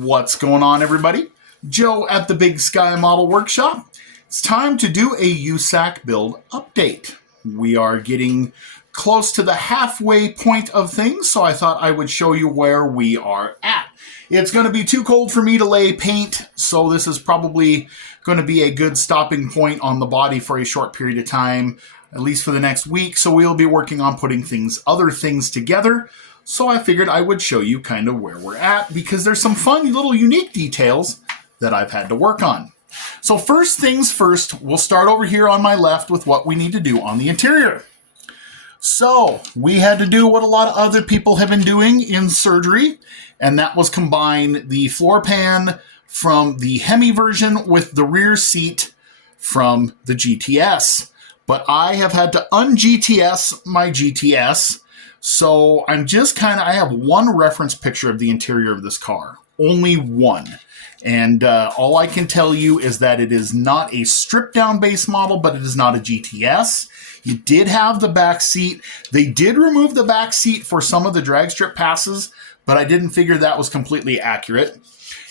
What's going on, everybody? Joe at the Big Sky Model Workshop. It's time to do a USACC build update. We are getting close to the halfway point of things, so I thought I would show you where we are at. It's going to be too cold for me to lay paint, so this is probably going to be a good stopping point on the body for a short period of time, at least for the next week. So we'll be working on putting other things together. So I figured I would show you kind of where we're at, because there's some fun little unique details that I've had to work on. So first things first, we'll start over here on my left with what we need to do on the interior. So we had to do what a lot of other people have been doing in surgery, and that was combine the floor pan from the Hemi version with the rear seat from the GTS. But I have had to un-GTS my GTS, so I'm just I have one reference picture of the interior of this car, only one. And all I can tell you is that it is not a stripped down base model, but it is not a GTS. You did have the back seat. They did remove the back seat for some of the drag strip passes, but I didn't figure that was completely accurate.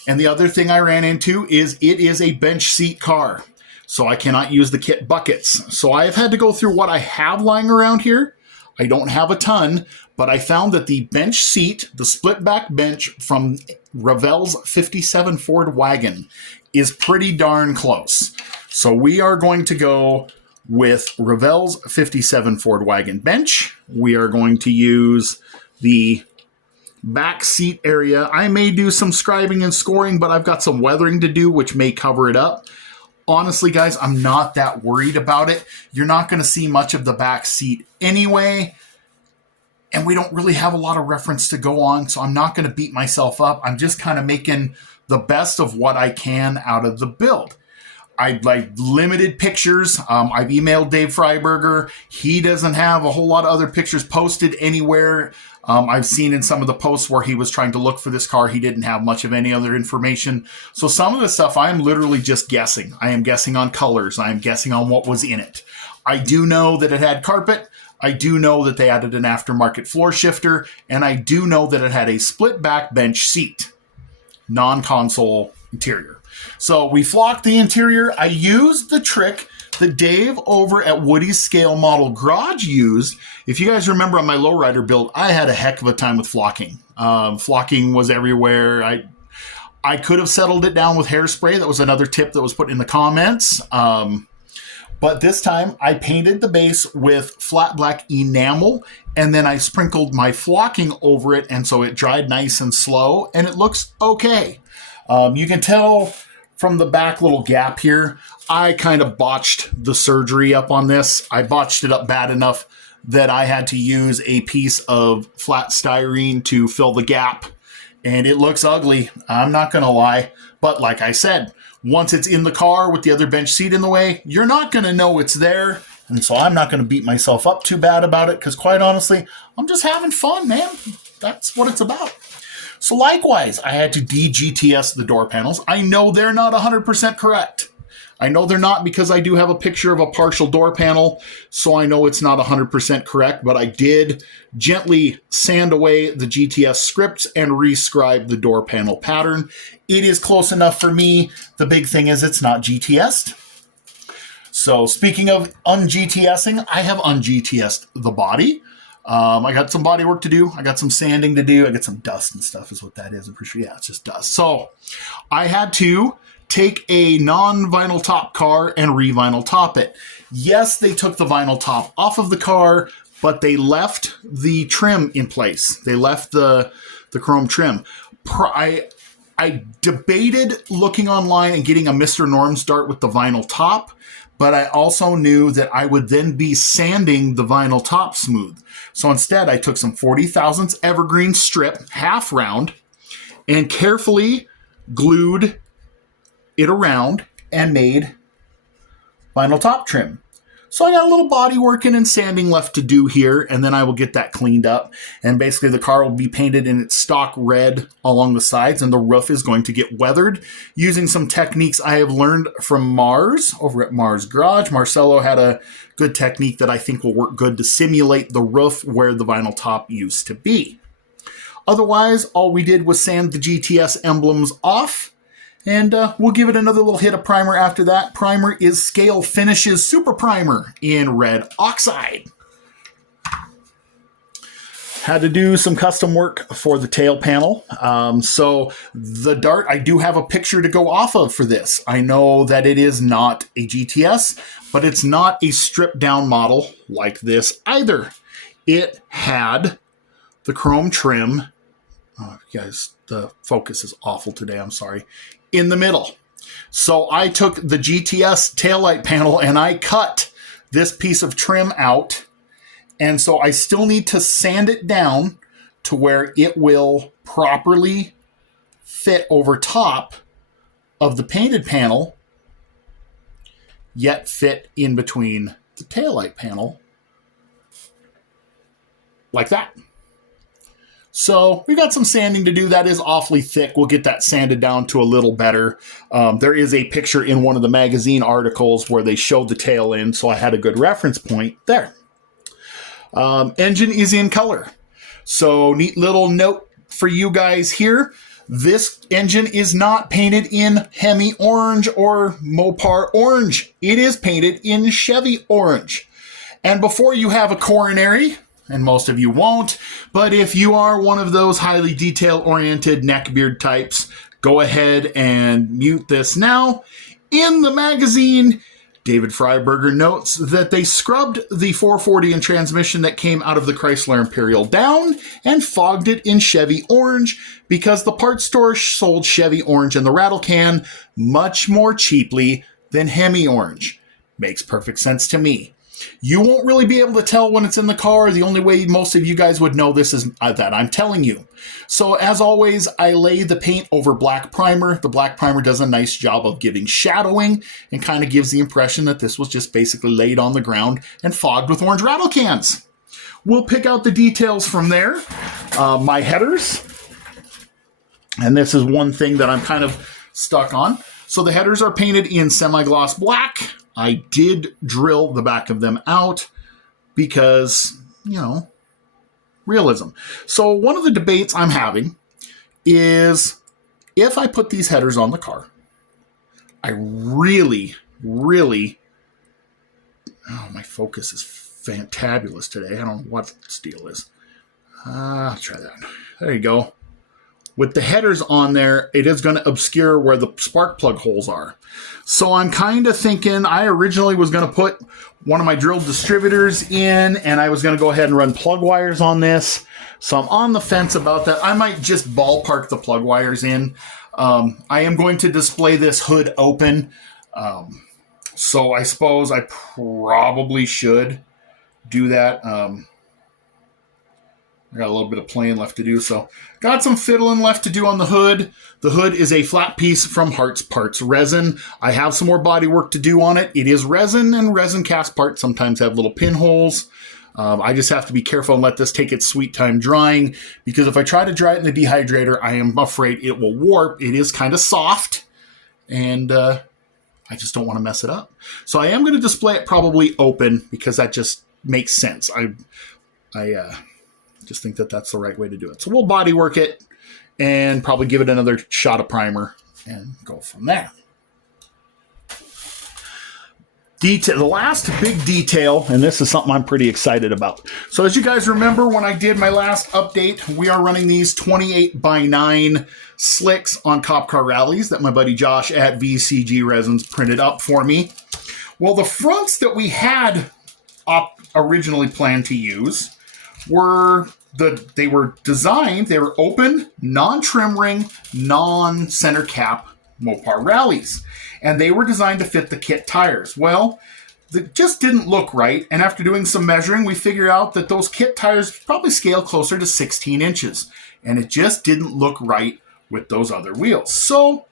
And the other thing I ran into is it is a bench seat car, so I cannot use the kit buckets. So I have had to go through what I have lying around here. I don't have a ton, but I found that the bench seat, the split back bench from Revell's 57 Ford wagon, is pretty darn close. So we are going to go with Revell's 57 Ford wagon bench. We are going to use the back seat area. I may do some scribing and scoring, but I've got some weathering to do, which may cover it up. Honestly, guys, I'm not that worried about it. You're not going to see much of the back seat anyway, and we don't really have a lot of reference to go on, so I'm not going to beat myself up. I'm just kind of making the best of what I can out of the build. I like limited pictures. I've emailed Dave Freiberger. He doesn't have a whole lot of other pictures posted anywhere. I've seen in some of the posts where he was trying to look for this car, he didn't have much of any other information. So some of the stuff I'm literally just guessing. I am guessing on colors. I am guessing on what was in it. I do know that it had carpet. I do know that they added an aftermarket floor shifter. And I do know that it had a split back bench seat, non-console interior. So we flocked the interior. I used the trick that Dave over at Woody's Scale Model Garage used. If you guys remember on my lowrider build, I had a heck of a time with flocking. Flocking was everywhere. I could have settled it down with hairspray. That was another tip that was put in the comments. But this time I painted the base with flat black enamel, and then I sprinkled my flocking over it, and so it dried nice and slow, and it looks okay. You can tell from the back little gap here, I kind of botched the surgery up on this. I botched it up bad enough that I had to use a piece of flat styrene to fill the gap, and it looks ugly. I'm not going to lie. But like I said, once it's in the car with the other bench seat in the way, you're not going to know it's there. And so I'm not going to beat myself up too bad about it, because quite honestly, I'm just having fun, man. That's what it's about. So likewise, I had to de-GTS the door panels. I know they're not 100% correct. I know they're not, because I do have a picture of a partial door panel, so I know it's not 100% correct, but I did gently sand away the GTS scripts and rescribe the door panel pattern. It is close enough for me. The big thing is it's not GTS'd. So speaking of un-GTSing, I have un-GTS'd the body. I got some body work to do. I got some sanding to do. I got some dust and stuff is what that is. I'm pretty sure, yeah, it's just dust. So I had to take a non-vinyl top car and re-vinyl top it. Yes, they took the vinyl top off of the car, but they left the trim in place. They left the chrome trim. I debated looking online and getting a Mr. Norm's Dart with the vinyl top, but I also knew that I would then be sanding the vinyl top smooth. So instead, I took some 40 thousandths evergreen strip, half round, and carefully glued it around and made vinyl top trim. So I got a little body working and sanding left to do here, and then I will get that cleaned up. And basically the car will be painted in its stock red along the sides, and the roof is going to get weathered using some techniques I have learned from Mars over at Mars Garage. Marcelo had a good technique that I think will work good to simulate the roof where the vinyl top used to be. Otherwise, all we did was sand the GTS emblems off, and we'll give it another little hit of primer after that. Primer is Scale Finishes Super Primer in red oxide. Had to do some custom work for the tail panel. So the Dart, I do have a picture to go off of for this. I know that it is not a GTS, but it's not a stripped down model like this either. It had the chrome trim. Oh, guys, the focus is awful today. I'm sorry. In the middle. So I took the GTS taillight panel and I cut this piece of trim out. And so I still need to sand it down to where it will properly fit over top of the painted panel, yet fit in between the taillight panel like that. So we got some sanding to do. That is awfully thick. We'll get that sanded down to a little better. There is a picture in one of the magazine articles where they showed the tail end, so I had a good reference point there. Engine is in color. So neat little note for you guys here. This engine is not painted in Hemi orange or Mopar orange. It is painted in Chevy orange. And before you have a coronary, and most of you won't, but if you are one of those highly detail-oriented neckbeard types, go ahead and mute this now. In the magazine, David Freiberger notes that they scrubbed the 440 and transmission that came out of the Chrysler Imperial down and fogged it in Chevy orange because the parts store sold Chevy orange in the rattle can much more cheaply than Hemi orange. Makes perfect sense to me. You won't really be able to tell when it's in the car. The only way most of you guys would know this is that I'm telling you. So as always, I lay the paint over black primer. The black primer does a nice job of giving shadowing and kind of gives the impression that this was just basically laid on the ground and fogged with orange rattle cans. We'll pick out the details from there. My headers, and this is one thing that I'm kind of stuck on. So the headers are painted in semi-gloss black. I did drill the back of them out because, realism. So one of the debates I'm having is if I put these headers on the car, I really, oh, my focus is fantabulous today. I don't know what this deal is. I'll try that. There you go. With the headers on there, it is going to obscure where the spark plug holes are. So I'm kind of thinking, I originally was going to put one of my drilled distributors in, and I was going to go ahead and run plug wires on this. So I'm on the fence about that. I might just ballpark the plug wires in. I am going to display this hood open. So I suppose I probably should do that. I got a little bit of playing left to do, so got some fiddling left to do on the hood. The hood is a flat piece from Hart's Parts Resin. I have some more body work to do on it. It is resin, and resin cast parts sometimes have little pinholes. I just have to be careful and let this take its sweet time drying, because if I try to dry it in the dehydrator, I am afraid it will warp. It is kind of soft, and I just don't want to mess it up. So I am going to display it probably open, because that just makes sense. I just think that that's the right way to do it. So we'll body work it and probably give it another shot of primer and go from there. The last big detail, and this is something I'm pretty excited about. So as you guys remember, when I did my last update, we are running these 28x9 slicks on cop car rallies that my buddy Josh at VCG Resins printed up for me. Well, the fronts that we had originally planned to use were they were open, non-trim ring, non-center cap Mopar rallies. And they were designed to fit the kit tires. Well, it just didn't look right. And after doing some measuring, we figured out that those kit tires probably scale closer to 16 inches. And it just didn't look right with those other wheels. So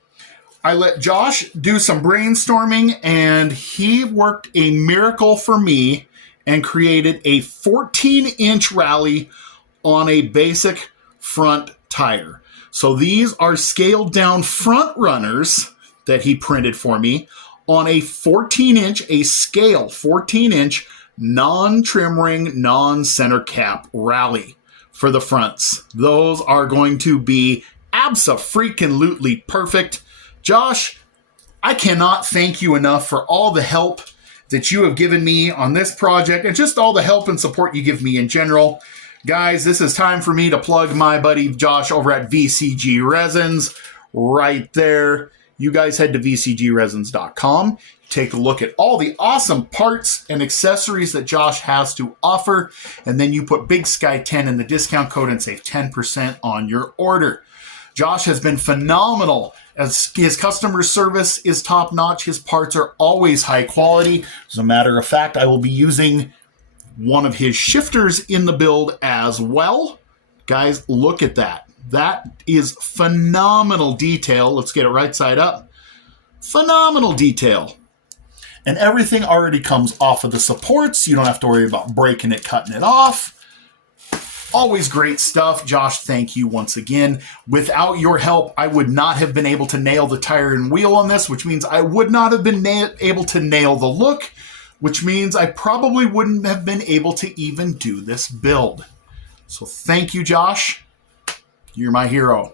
I let Josh do some brainstorming, and he worked a miracle for me and created a 14-inch rally on a basic front tire. So these are scaled down front runners that he printed for me on a 14-inch, a scale 14-inch non-trim ring, non-center cap rally for the fronts. Those are going to be abso-freaking-lutely perfect. Josh, I cannot thank you enough for all the help that you have given me on this project and just all the help and support you give me in general. Guys, this is time for me to plug my buddy Josh over at VCG Resins right there. You guys head to vcgresins.com. Take a look at all the awesome parts and accessories that Josh has to offer, and then you put Big Sky 10 in the discount code and save 10% on your order. Josh has been phenomenal. As his customer service is top notch, his parts are always high quality. As a matter of fact, I will be using one of his shifters in the build as well. Guys, look at that. That is phenomenal detail. Let's get it right side up. Phenomenal detail. And everything already comes off of the supports. You don't have to worry about breaking it, cutting it off. Always great stuff. Josh, thank you once again. Without your help, I would not have been able to nail the tire and wheel on this, which means I would not have been able to nail the look, which means I probably wouldn't have been able to even do this build. So thank you, Josh. You're my hero.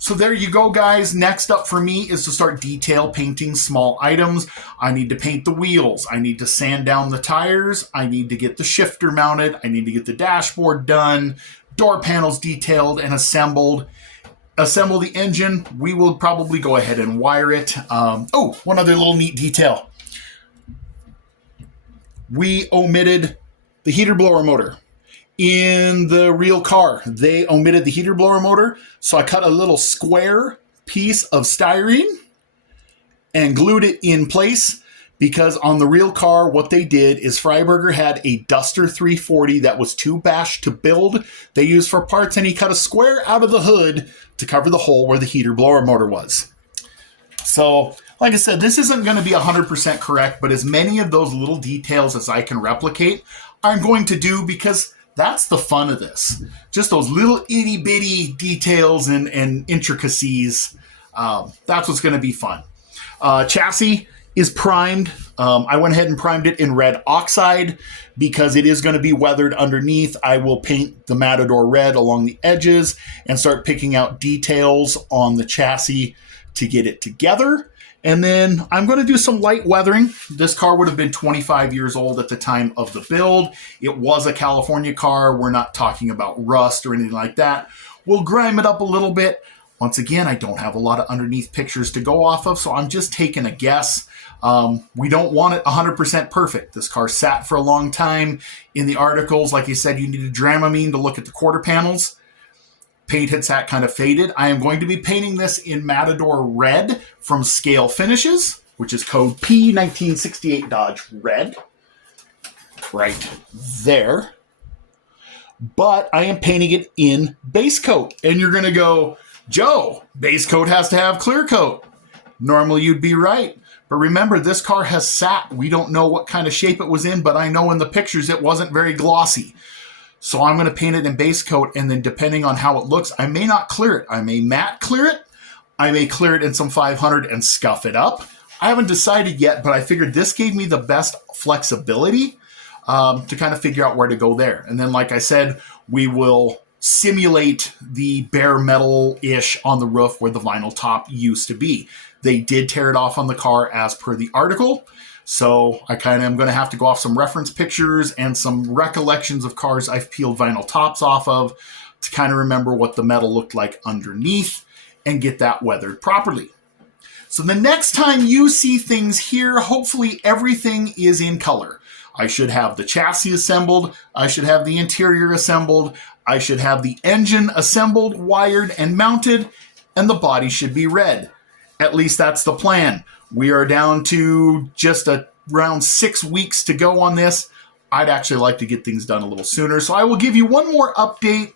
So there you go, guys. Next up for me is to start detail painting small items. I need to paint the wheels. I need to sand down the tires. I need to get the shifter mounted. I need to get the dashboard done, door panels detailed and assembled. Assemble the engine. We will probably go ahead and wire it. One other little neat detail. We omitted the heater blower motor. In the real car, they omitted the heater blower motor, so I cut a little square piece of styrene and glued it in place, because on the real car, what they did is Freiberger had a Duster 340 that was too bashed to build. They used for parts, and he cut a square out of the hood to cover the hole where the heater blower motor was. So, like I said, this isn't going to be 100% correct, but as many of those little details as I can replicate, I'm going to do, because that's the fun of this. Just those little itty bitty details and intricacies. That's what's going to be fun. Chassis is primed. I went ahead and primed it in red oxide because it is going to be weathered underneath. I will paint the Matador red along the edges and start picking out details on the chassis to get it together. And then I'm going to do some light weathering. This car would have been 25 years old at the time of the build. It was a California car. We're not talking about rust or anything like that. We'll grime it up a little bit. Once again, I don't have a lot of underneath pictures to go off of, so I'm just taking a guess. We don't want it 100% perfect. This car sat for a long time. In the articles, like I said, you need a Dramamine to look at the quarter panels. Paint had sat kind of faded. I am going to be painting this in Matador Red from Scale Finishes, which is code P1968 Dodge Red. Right there. But I am painting it in base coat. And you're going to go, Joe, base coat has to have clear coat. Normally you'd be right. But remember, this car has sat. We don't know what kind of shape it was in, but I know in the pictures it wasn't very glossy. So I'm going to paint it in base coat, and then depending on how it looks, I may not clear it. I may matte clear it. I may clear it in some 500 and scuff it up. I haven't decided yet, but I figured this gave me the best flexibility to kind of figure out where to go there. And then, like I said, we will simulate the bare metal-ish on the roof where the vinyl top used to be. They did tear it off on the car as per the article. So I kind of am going to have to go off some reference pictures and some recollections of cars I've peeled vinyl tops off of to kind of remember what the metal looked like underneath and get that weathered properly. So the next time you see things here, hopefully everything is in color. I should have the chassis assembled. I should have the interior assembled. I should have the engine assembled, wired, and mounted, and the body should be red. At least that's the plan. We are down to just around 6 weeks to go on this. I'd actually like to get things done a little sooner. So I will give you one more update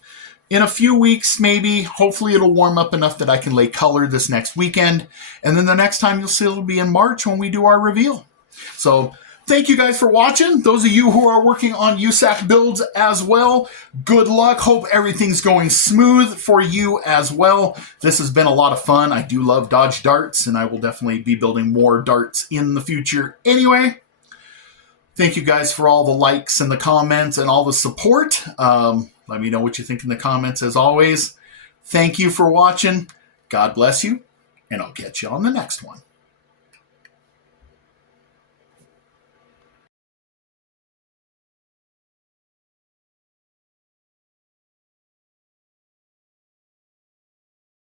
in a few weeks, maybe. Hopefully it'll warm up enough that I can lay color this next weekend. And then the next time you'll see it'll be in March when we do our reveal. So thank you guys for watching. Those of you who are working on USACC builds as well, good luck. Hope everything's going smooth for you as well. This has been a lot of fun. I do love Dodge darts, and I will definitely be building more darts in the future anyway. Thank you guys for all the likes and the comments and all the support. Let me know what you think in the comments as always. Thank you for watching. God bless you, and I'll catch you on the next one.